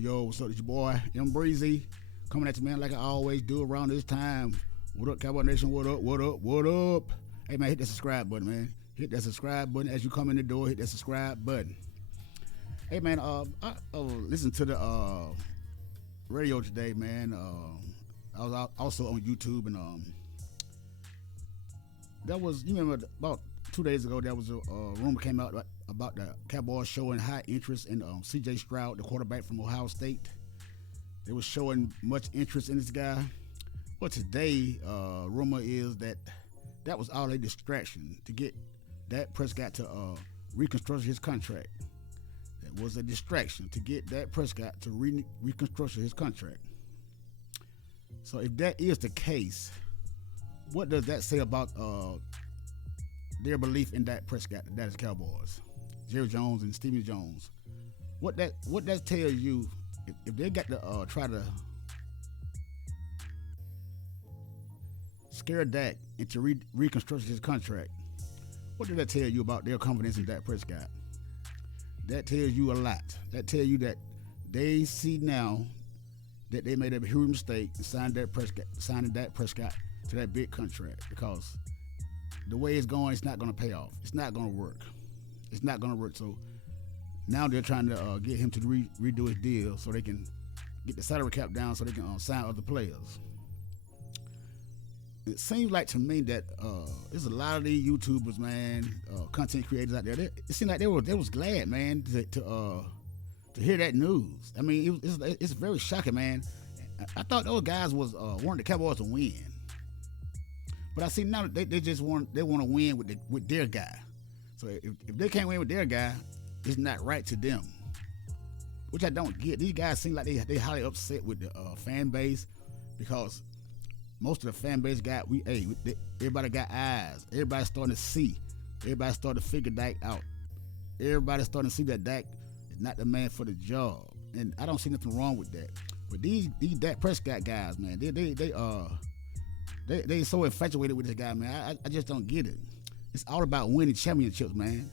yo, what's up? It's your boy, M Breezy, coming at you, man, like I always do around this time. What up, Cowboy Nation? What up, what up, what up? Hey, man, hit that subscribe button, man. Hit that subscribe button as you come in the door. Hit that subscribe button. Hey, man, I listened to the radio today, man. I was also on YouTube, and that was, you remember, about 2 days ago, there was a rumor came out about the Cowboys showing high interest in C.J. Stroud, the quarterback from Ohio State. They were showing much interest in this guy. Well, today, rumor is that was all a distraction to get Dak Prescott to reconstruct his contract. That was a distraction to get Dak Prescott to reconstruct his contract. So if that is the case, what does that say about their belief in Dak Prescott, the Dallas Cowboys, Jerry Jones and Stephen Jones? What that tells you, if they got to try to scare Dak into reconstruct his contract, what does that tell you about their confidence in Dak Prescott? That tells you a lot. That tells you that they see now that they made a huge mistake in signing Dak Prescott to that big contract, because the way it's going, it's not going to pay off. It's not going to work. It's not going to work. So now they're trying to get him to redo his deal so they can get the salary cap down so they can sign other players. It seems like to me that there's a lot of these YouTubers, man, content creators out there. It seemed like they was glad, man, to hear that news. I mean, it's very shocking, man. I thought those guys wanted the Cowboys to win, but I see now that they just want to win with their guy. So if they can't win with their guy, it's not right to them, which I don't get. These guys seem like they highly upset with the fan base, because most of the fan base everybody got eyes. Everybody's starting to see. Everybody's starting to figure Dak out. Everybody's starting to see that Dak is not the man for the job, and I don't see nothing wrong with that. But these Dak Prescott guys, man, they so infatuated with this guy, man. I just don't get it. It's all about winning championships, man.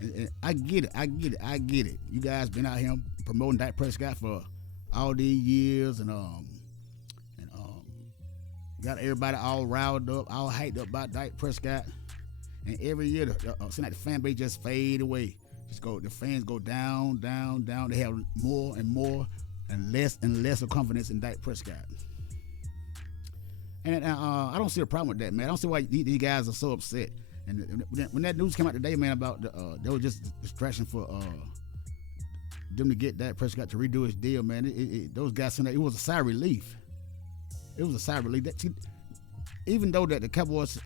And I get it. You guys been out here promoting Dak Prescott for all these years, and got everybody all riled up, all hyped up about Dak Prescott. And every year, it seems like the fan base just fade away. The fans go down, down, down. They have more and more and less of confidence in Dak Prescott. And I don't see a problem with that, man. I don't see why these guys are so upset. And when that news came out today, man, about there was just a distraction for them to get Dak Prescott to redo his deal, man. Those guys seemed like it was a sigh of relief. It was a sigh of relief. Even though that the Cowboys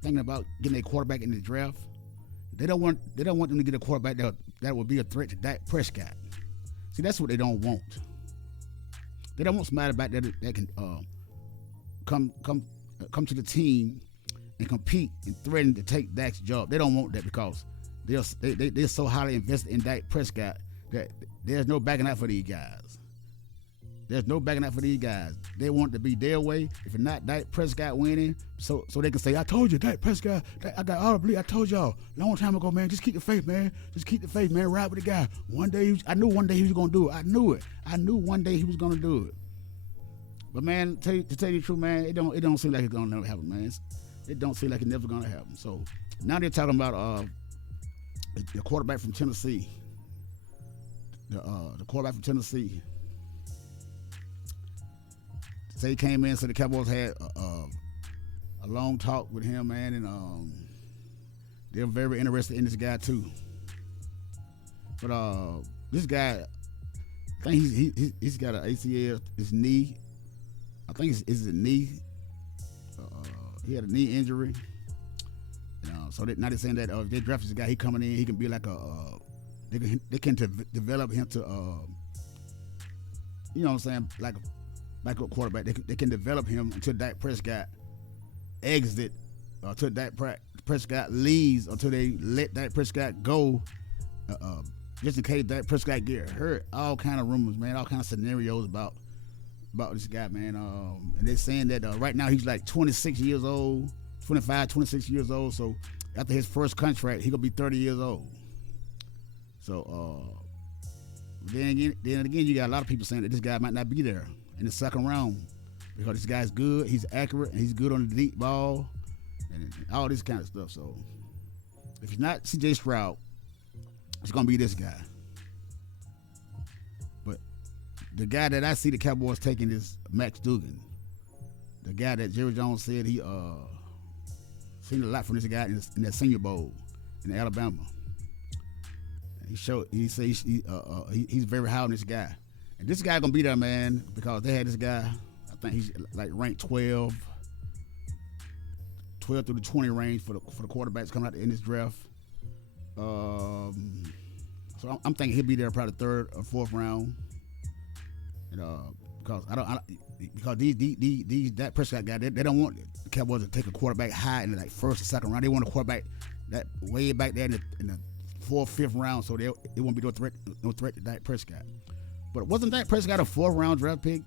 thinking about getting a quarterback in the draft, they don't want them to get a quarterback that would be a threat to Dak Prescott. See, that's what they don't want. They don't want somebody back there that can come to the team and compete and threaten to take Dak's job. They don't want that, because they're so highly invested in Dak Prescott that there's no backing out for these guys. There's no backing out for these guys. They want it to be their way. If it's not Dak Prescott winning, so they can say, I told you, Dak Prescott, I got all the belief. I told y'all long time ago, man, just keep the faith, man. Just keep the faith, man. Ride with the guy. I knew one day he was going to do it. I knew it. I knew one day he was going to do it. But, man, to tell you the truth, man, it don't seem like it's going to never happen, man. It don't seem like it's never going to happen. So now they're talking about the quarterback from Tennessee. The quarterback from Tennessee. So he came in, so the Cowboys had a long talk with him, man, and they're very interested in this guy too. But this guy, I think he's got an ACL, his knee. I think it's a knee. He had a knee injury. So now they're saying that if they draft this guy, he coming in, he can be like they can develop him to, you know what I'm saying, like a backup quarterback. They can develop him until Dak Prescott exit, until Dak Prescott leaves, until they let Dak Prescott go, just in case Dak Prescott get hurt. All kind of rumors, man, all kind of scenarios about this guy, man. And they're saying that right now he's like 26 years old, 25, 26 years old. So after his first contract, he gonna be 30 years old. So Then again, you got a lot of people saying that this guy might not be there in the second round because this guy's good, he's accurate, and he's good on the deep ball, and all this kind of stuff. So if it's not C.J. Stroud, it's gonna be this guy. But the guy that I see the Cowboys taking is Max Duggan, the guy that Jerry Jones said he seen a lot from this guy in that Senior Bowl in Alabama. He's very high on this guy, and this guy gonna be there, man, because they had this guy. I think he's like ranked 12 through the 20 range for the quarterbacks coming out in this draft. So I'm thinking he'll be there probably third or fourth round, and because these Dak Prescott guy, they don't want the Cowboys to take a quarterback high in the like first or second round. They want a quarterback that way back there in the fourth, fifth round, so it won't be no threat to Dak Prescott. But wasn't Dak Prescott a fourth round draft pick?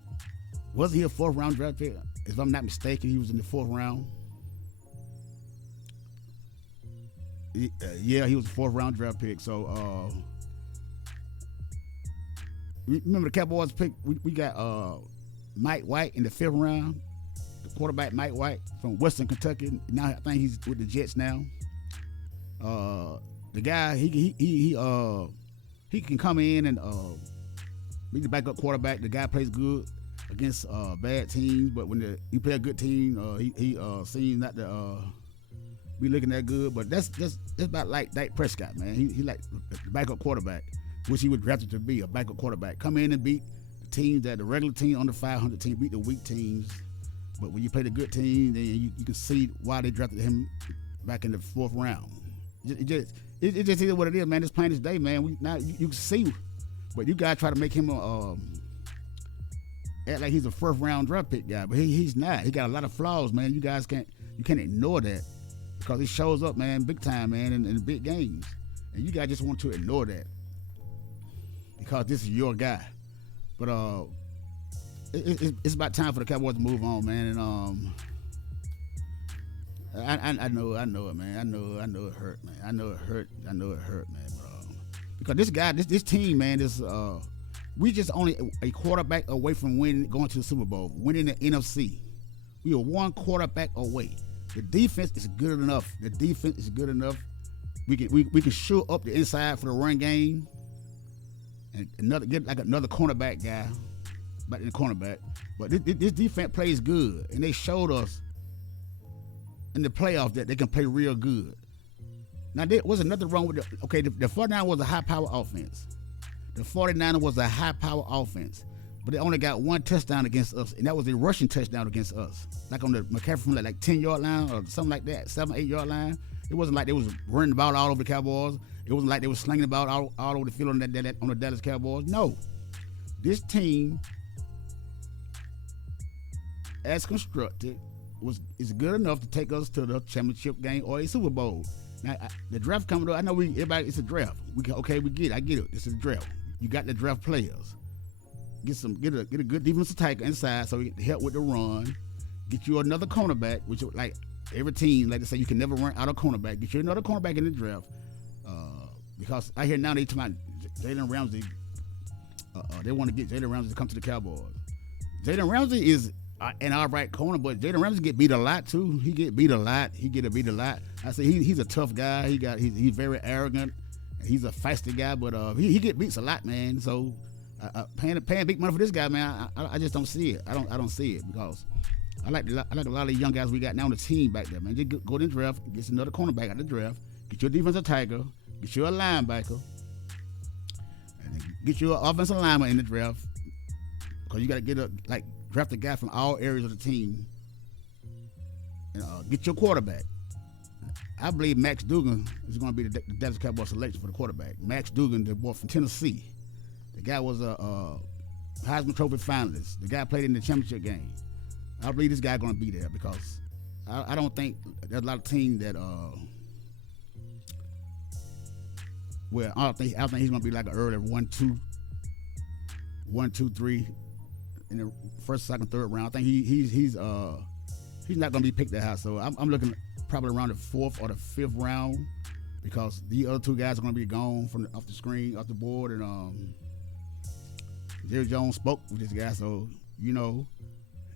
Wasn't he a fourth round draft pick? If I'm not mistaken, he was in the fourth round. Yeah, he was a fourth round draft pick. So remember the Cowboys pick? We got Mike White in the fifth round. The quarterback Mike White from Western Kentucky. Now I think he's with the Jets now. The guy he can come in and be the backup quarterback. The guy plays good against bad teams, but when you play a good team, he seems not to be looking that good. But that's about like Dak Prescott, man. He like the backup quarterback, which he was drafted to be, a backup quarterback. Come in and beat the teams that the regular team under 500 team, beat the weak teams. But when you play the good team, then you can see why they drafted him back in the fourth round. It just is what it is, man. It's plain as day, man. You can see, but you guys try to make him act like he's a first round draft pick guy, but he's not. He got a lot of flaws, man. You guys can't ignore that because he shows up, man, big time, man, in big games, and you guys just want to ignore that because this is your guy. But it's about time for the Cowboys to move on, man, and I know it, man. I know it hurt, man. I know it hurt, man. But, because this guy, this team, man, we just only a quarterback away from going to the Super Bowl, winning the NFC. We are one quarterback away. The defense is good enough. We can shore up the inside for the run game, and get like another cornerback guy, back in the cornerback. But this defense plays good, and they showed us in the playoffs that they can play real good. Now, there was nothing wrong with the 49ers was a high-power offense. The 49ers was a high-power offense, but they only got one touchdown against us, and that was a rushing touchdown against us. Like on the McCaffrey from like 10-yard line or something like that, 7, 8-yard line. It wasn't like they was running the ball all over the Cowboys. It wasn't like they was slinging the ball all over the field on the Dallas Cowboys. No. This team, as constructed, is good enough to take us to the championship game or a Super Bowl. Now, the draft coming up, I know everybody, it's a draft. We get it. I get it. It's a draft. You got the draft players. Get a good defensive tackle inside so he can help with the run. Get you another cornerback, which like every team, like they say, you can never run out of cornerback. Get you another cornerback in the draft. Because I hear now they talking about Jalen Ramsey. They want to get Jalen Ramsey to come to the Cowboys. Jalen Ramsey is an outright corner, but Jalen Ramsey get beat a lot too. He get beat a lot. I say he's a tough guy. He's very arrogant. He's a feisty guy, but he get beats a lot, man. So paying big money for this guy, man, I just don't see it. I don't see it because I like a lot of the young guys we got now on the team back there, man. Just go to the draft, get another cornerback out of the draft, get your defensive tackle, get you a linebacker, and get you an offensive lineman in the draft because you got to draft a guy from all areas of the team and get your quarterback. I believe Max Duggan is going to be the Dallas Cowboys selection for the quarterback. Max Duggan, the boy from Tennessee. The guy was a Heisman Trophy finalist. The guy played in the championship game. I believe this guy going to be there because I don't think there's a lot of teams that I think he's going to be like an early 1, 2, 3 in the first, second, third round. I think he's not going to be picked that high. So I'm looking probably around the fourth or the fifth round because the other two guys are going to be gone off the screen, off the board, and Jerry Jones spoke with this guy, so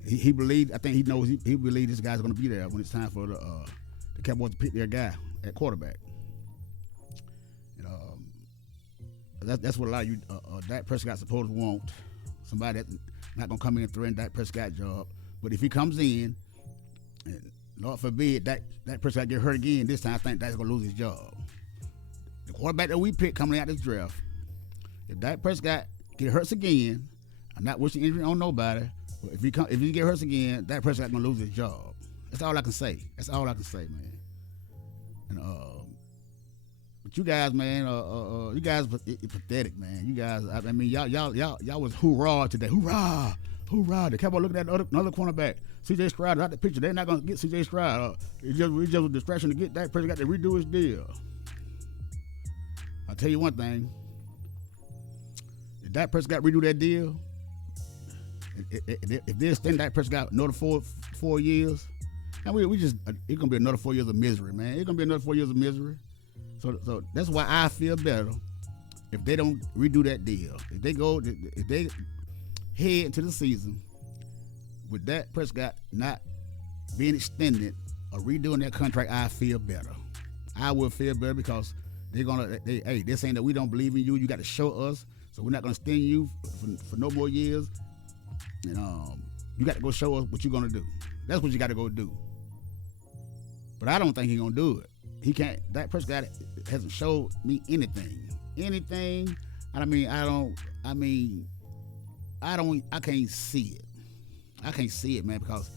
he believed. I think he knows he believed this guy's going to be there when it's time for the Cowboys to pick their guy at quarterback. That's what a lot of you Dak Prescott supposed to want. Somebody that's not going to come in and threaten Dak Prescott's job. But if he comes in, and Lord forbid Dak Prescott get hurt again, this time I think Dak's going to lose his job. The quarterback that we pick coming out this draft, if Dak Prescott get hurt again, I'm not wishing injury on nobody, but if he get hurt again, Dak Prescott going to lose his job. That's all I can say. That's all I can say, man. And but you guys, man, you guys pathetic, man. You guys, I mean, y'all was hoorah today. Hoorah, hoorah. The Cowboys looking at another cornerback. C.J. Stroud out the picture. They're not gonna get C.J. Stroud. It's just a distraction to get Dak Prescott to redo his deal. I'll tell you one thing. If Dak Prescott redo that deal, if they extend Dak Prescott another 4 years, and we just it's gonna be another 4 years of misery, man. It's gonna be another 4 years of misery. So that's why I feel better if they don't redo that deal. If they head into the season with Dak Prescott not being extended or redoing that contract, I feel better. I will feel better because they're saying that we don't believe in you. You got to show us, so we're not gonna extend you for no more years. And you got to go show us what you're gonna do. That's what you got to go do. But I don't think he's gonna do it. He can't. Dak Prescott hasn't showed me anything. I can't see it. I can't see it, man, because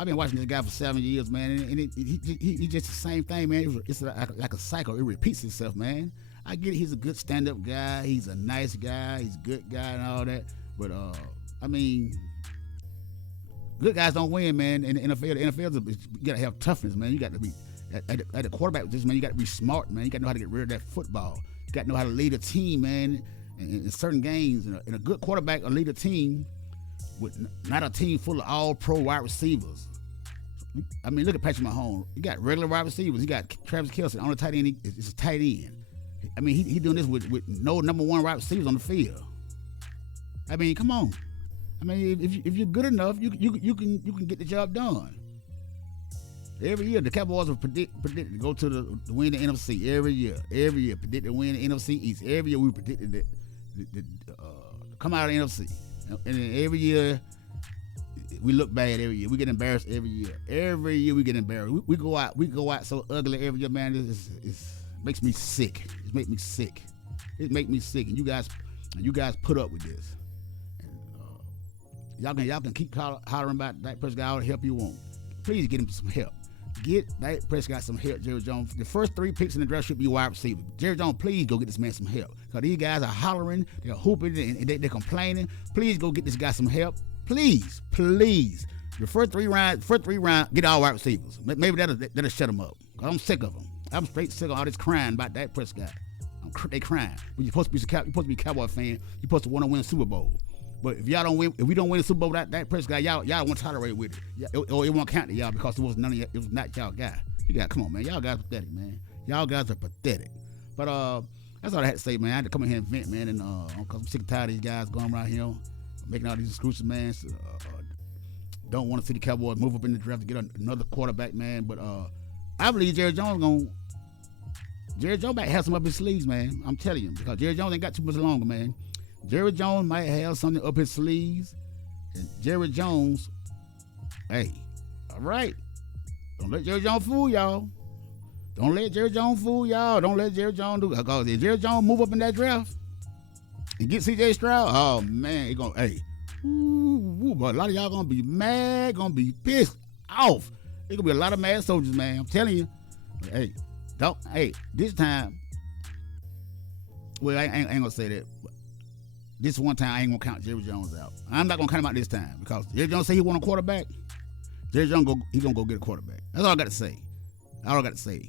I've been watching this guy for 7 years, man, and he just the same thing, man. It's like a cycle. It repeats itself, man. I get it. He's a good stand-up guy. He's a nice guy. He's a good guy and all that. But good guys don't win, man. In the NFL, you gotta have toughness, man. You got to be at the quarterback position, man. You got to be smart, man. You got to know how to get rid of that football. You got to know how to lead a team, man. In certain games, and a good quarterback will lead a team with not a team full of all-pro wide receivers. I mean, look at Patrick Mahomes. You got regular wide receivers. You got Travis Kelce on the tight end. It's a tight end. I mean, he doing this with no number one wide receivers on the field. I mean, come on. I mean, if you're good enough, you can get the job done. Every year, the Cowboys are predicted to go to the win the NFC. Every year, predicted to win the NFC East. Every year, we predicted that come out of the NFC. And then every year, we look bad. Every year, we get embarrassed. Every year, we get embarrassed. We go out so ugly every year, man. It makes me sick. It makes me sick. And you guys put up with this. And y'all can keep hollering about Dak Prescott all the help you want. Please get him some help. Get Dak Prescott some help, Jerry Jones. The first 3 picks in the draft should be wide receiver. Jerry Jones, please go get this man some help. Because these guys are hollering, they're hooping, and they're complaining. Please go get this guy some help. Please. The first three rounds, get all wide receivers. Maybe that'll shut them up. Because I'm sick of them. I'm straight sick of all this crying about Dak Prescott. They crying. When you're supposed to be a Cowboy fan, you're supposed to want to win a Super Bowl. But if we don't win the Super Bowl with Dak Prescott, y'all won't tolerate with it. Or it won't count to y'all because it was not y'all guy. Come on, man. Y'all guys are pathetic, man. Y'all guys are pathetic. But that's all I had to say, man. I had to come in here and vent, man, and because I'm sick and tired of these guys going around here making all these excuses, man. Don't want to see the Cowboys move up in the draft to get another quarterback, man. But I believe Jerry Jones might have some up his sleeves, man. I'm telling you, because Jerry Jones ain't got too much longer, man. Jerry Jones might have something up his sleeves. And Jerry Jones, hey, all right. Don't let Jerry Jones fool y'all. Don't let Jerry Jones do it. Because if Jerry Jones move up in that draft and get C.J. Stroud, oh, man, but a lot of y'all going to be mad, going to be pissed off. There's going to be a lot of mad soldiers, man. I'm telling you. But, this time, well, I ain't going to say that. This one time, I ain't going to count Jerry Jones out. I'm not going to count him out this time because Jerry Jones say he want a quarterback. Jerry Jones, he's going to go get a quarterback. That's all I got to say.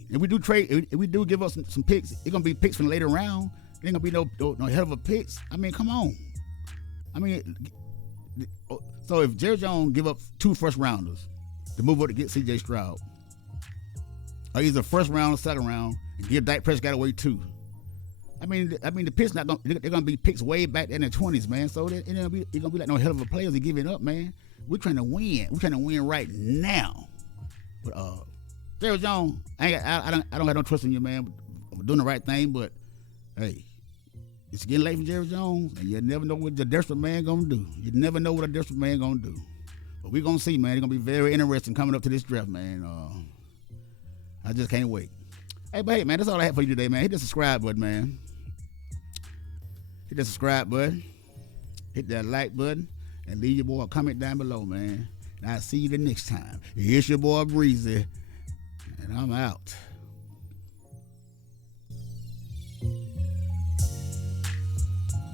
If we do trade, if we do give up some picks, it's going to be picks from later round. It ain't going to be no hell of a picks. I mean, come on. I mean, so if Jerry Jones give up 2 first rounders to move up to get C.J. Stroud, or either first round or second round, and give Dak Prescott away 2, the picks not gonna they're gonna be picks way back in the 20s, man. So it ain't gonna be like no hell of a players to give it up, man. We're trying to win. We're trying to win right now. But Jerry Jones, I don't have no trust in you, man. I'm doing the right thing, but hey, it's getting late for Jerry Jones, and you never know what the desperate man gonna do. You never know what a desperate man gonna do. But we're gonna see, man. It's gonna be very interesting coming up to this draft, man. I just can't wait. Hey, man, that's all I have for you today, man. Hit the subscribe button, man. Hit the subscribe button. Hit that like button. And leave your boy a comment down below, man. And I'll see you the next time. It's your boy Breezy. And I'm out.